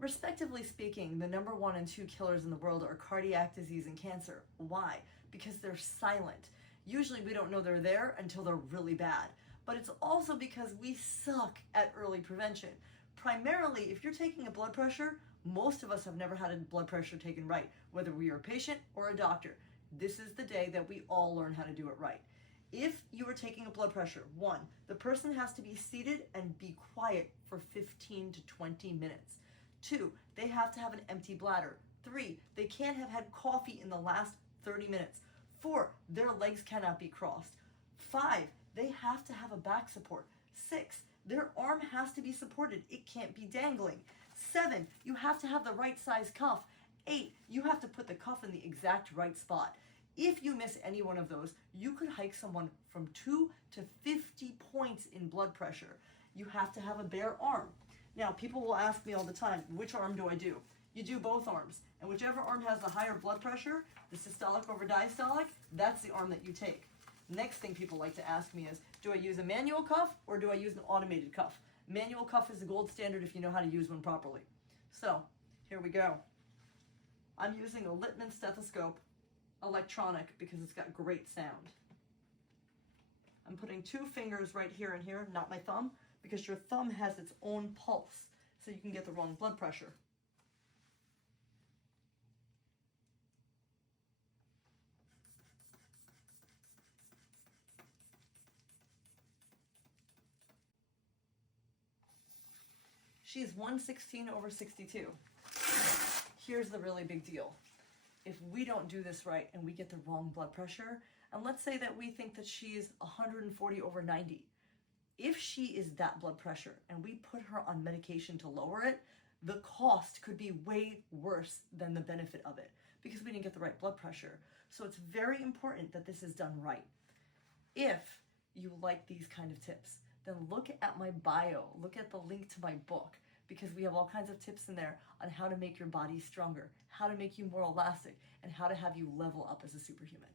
Respectively speaking, the number 1 and 2 killers in the world are cardiac disease and cancer. Why? Because they're silent. Usually we don't know they're there until they're really bad. But it's also because we suck at early prevention. Primarily, if you're taking a blood pressure, most of us have never had a blood pressure taken right, whether we are a patient or a doctor. This is the day that we all learn how to do it right. If you are taking a blood pressure, 1, the person has to be seated and be quiet for 15 to 20 minutes. 2, they have to have an empty bladder. 3, they can't have had coffee in the last 30 minutes. 4, their legs cannot be crossed. 5, they have to have a back support. 6, their arm has to be supported. It can't be dangling. 7, you have to have the right size cuff. 8, you have to put the cuff in the exact right spot. If you miss any one of those, you could hike someone from 2 to 50 points in blood pressure. You have to have a bare arm. Now, people will ask me all the time, which arm do I do? You do both arms. And whichever arm has the higher blood pressure, the systolic over diastolic, that's the arm that you take. Next thing people like to ask me is, do I use a manual cuff or do I use an automated cuff? Manual cuff is the gold standard if you know how to use one properly. So, here we go. I'm using a Littmann stethoscope, electronic, because it's got great sound. I'm putting 2 fingers right here and here, not my thumb, because your thumb has its own pulse, so you can get the wrong blood pressure. She's 116/62. Here's the really big deal. If we don't do this right and we get the wrong blood pressure, and let's say that we think that she's 140/90, if she is that blood pressure and we put her on medication to lower it, the cost could be way worse than the benefit of it because we didn't get the right blood pressure. So it's very important that this is done right. If you like these kind of tips, then look at my bio, look at the link to my book, because we have all kinds of tips in there on how to make your body stronger, how to make you more elastic, and how to have you level up as a superhuman.